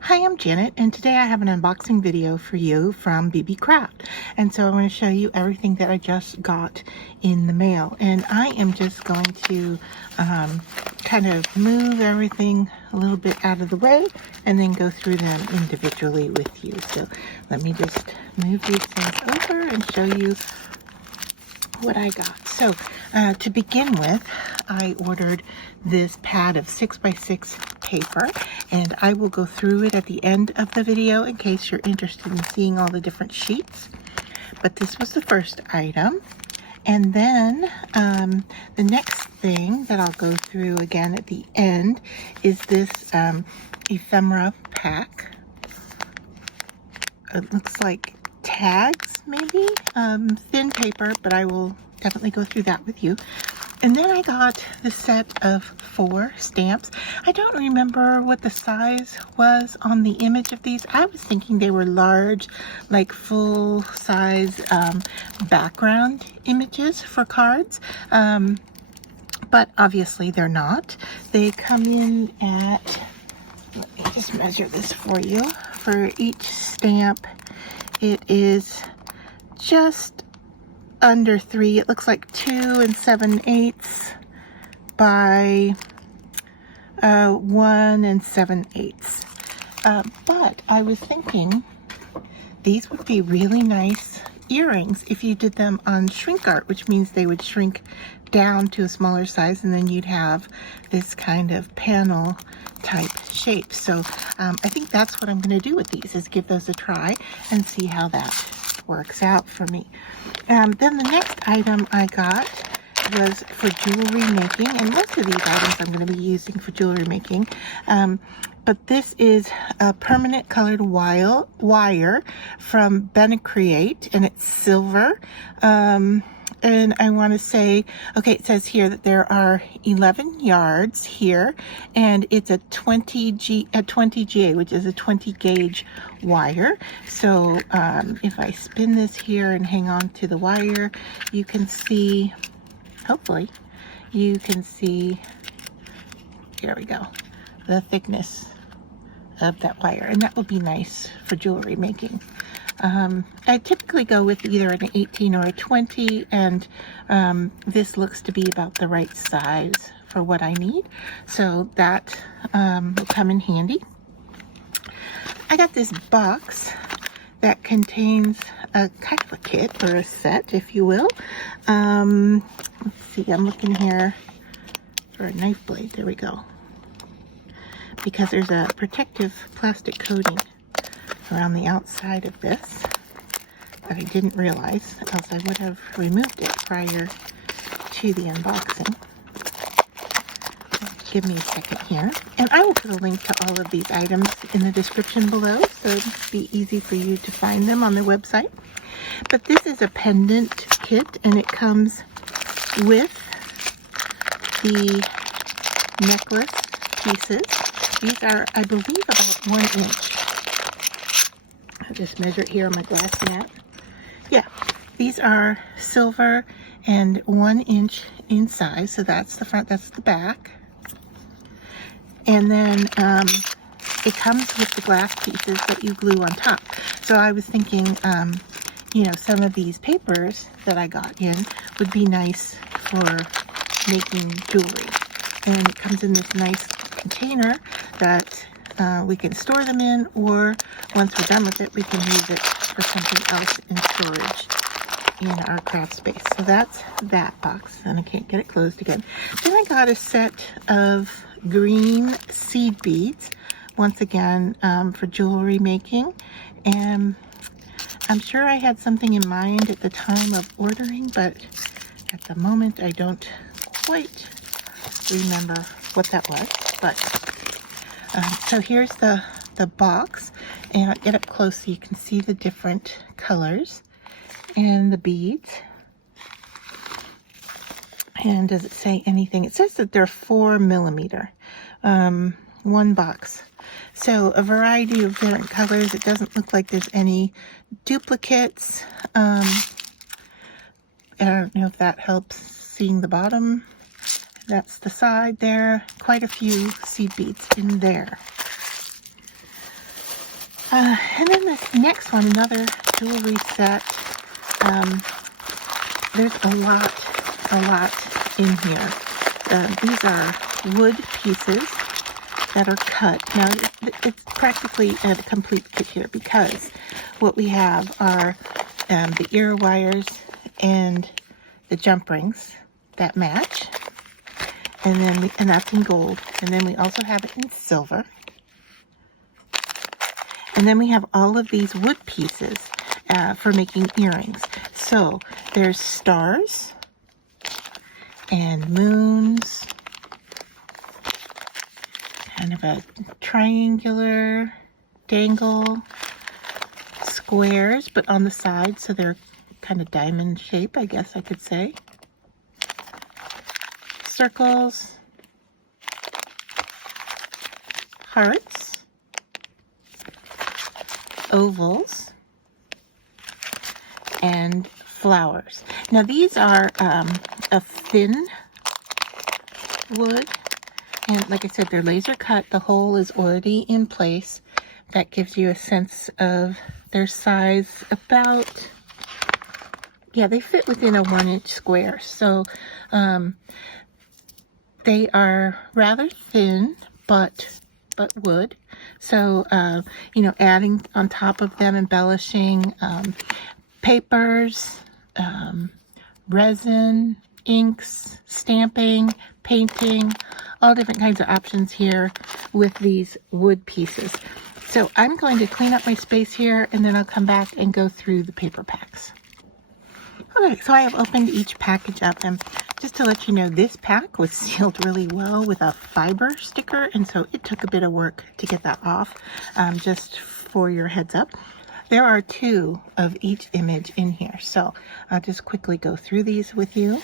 Hi, I'm Janet, and today I have an unboxing video for you from BeebeeCraft. And so I'm going to show you everything that I just got in the mail. And I am just going to kind of move everything a little bit out of the way and then go through them individually with you. So let me just move these things over and show you what I got. So to begin with, I ordered this pad of 6x6 paper, and I will go through it at the end of the video in case you're interested in seeing all the different sheets. But this was the first item. And then the next thing that I'll go through again at the end is this ephemera pack. It looks like tags, maybe, thin paper, but I will definitely go through that with you. And then I got the set of 4 stamps. I don't remember what the size was on the image of these. I was thinking they were large, like full size background images for cards, but obviously they're not. They come in at, let me just measure this for you. For each stamp, it is just under 3. It looks like 2 7/8 by 1 7/8. But I was thinking these would be really nice earrings if you did them on shrink art, which means they would shrink down to a smaller size, and then you'd have this kind of panel type shape. So I think that's what I'm going to do with these, is give those a try and see how that works out for me. Then the next item I got was for jewelry making, and most of these items I'm going to be using for jewelry making. But this is a permanent colored wire from BeneCreat, and it's silver. And I want to say, okay, it says here that there are 11 yards here, and it's a 20 GA, which is a 20 gauge wire. So if I spin this here and hang on to the wire, you can see, hopefully you can see, here we go, the thickness of that wire, and that will be nice for jewelry making. I typically go with either an 18 or a 20, and this looks to be about the right size for what I need, so that will come in handy. I got this box that contains a kind of a kit, or a set, if you will. Let's see, I'm looking here for a knife blade. There we go. Because there's a protective plastic coating around the outside of this that I didn't realize, else I would have removed it prior to the unboxing. Give me a second here, and I will put a link to all of these items in the description below, so it'll be easy for you to find them on their website. But this is a pendant kit, and it comes with the necklace pieces. These are, I believe, about 1 inch. I'll just measure it here on my glass mat. Yeah, these are silver and 1 inch in size. So that's the front, that's the back. And then it comes with the glass pieces that you glue on top. So I was thinking, you know, some of these papers that I got in would be nice for making jewelry. And it comes in this nice container that we can store them in, or once we're done with it, we can use it for something else in storage in our craft space. So that's that box, and I can't get it closed again. Then I got a set of green seed beads, once again for jewelry making, and I'm sure I had something in mind at the time of ordering, but at the moment I don't quite remember what that was. But so here's the box, and I'll get up close so you can see the different colors and the beads. And does it say anything? It says that they're 4 millimeter, 1 box. So a variety of different colors. It doesn't look like there's any duplicates. I don't know if that helps seeing the bottom. That's the side there. Quite a few seed beads in there. And then this next one, another jewelry set. There's a lot in here. These are wood pieces that are cut. Now, it's practically a complete kit here because what we have are the ear wires and the jump rings that match. And that's in gold. And then we also have it in silver. And then we have all of these wood pieces for making earrings. So there's stars and moons, kind of a triangular dangle, squares, but on the side, so they're kind of diamond shape, I guess I could say. Circles, hearts, ovals, and flowers. Now these are a thin wood, and like I said, they're laser cut. The hole is already in place. That gives you a sense of their size. About, yeah, they fit within a 1-inch square. So they are rather thin, but wood. So you know, adding on top of them, embellishing papers, resin, inks, stamping, painting, all different kinds of options here with these wood pieces. So I'm going to clean up my space here, and then I'll come back and go through the paper packs. Okay, so I have opened each package up, and just to let you know, this pack was sealed really well with a fiber sticker, and so it took a bit of work to get that off, just for your heads up. There are 2 of each image in here, so I'll just quickly go through these with you.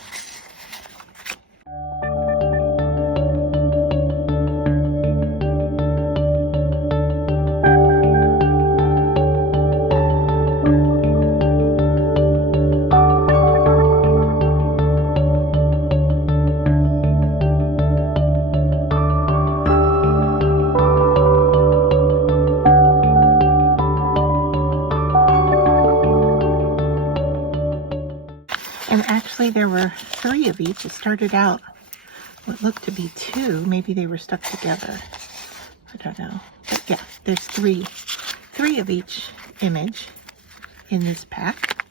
And actually there were 3 of each. It started out what looked to be 2. Maybe they were stuck together. I don't know. But yeah, there's 3 of each image in this pack.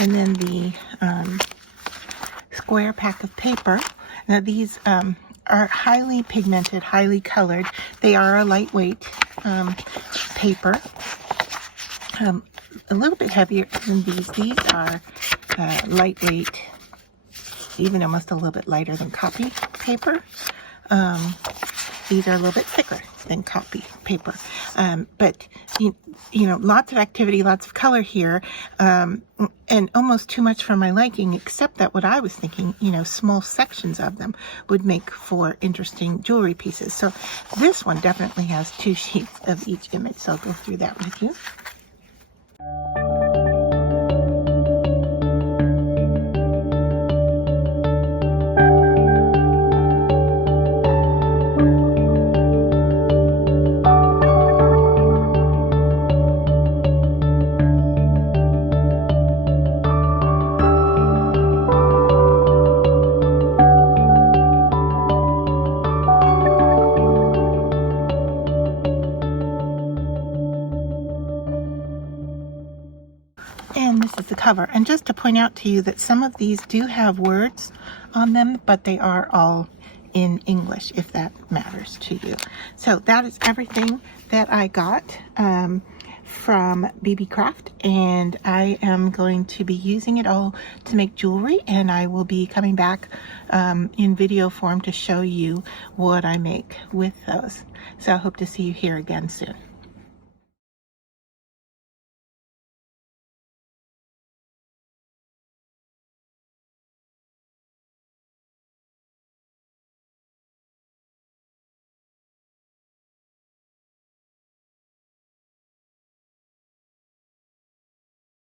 And then the square pack of paper. Now these are highly pigmented, highly colored. They are a lightweight paper. A little bit heavier than these. These are lightweight, even almost a little bit lighter than copy paper. These are a little bit thicker than copy paper. But, you know, lots of activity, lots of color here, and almost too much for my liking, except that what I was thinking, you know, small sections of them would make for interesting jewelry pieces. So this one definitely has 2 sheets of each image, so I'll go through that with you. And this is the cover. And just to point out to you that some of these do have words on them, but they are all in English, if that matters to you. So that is everything that I got from BeebeeCraft, and I am going to be using it all to make jewelry, and I will be coming back in video form to show you what I make with those. So I hope to see you here again soon.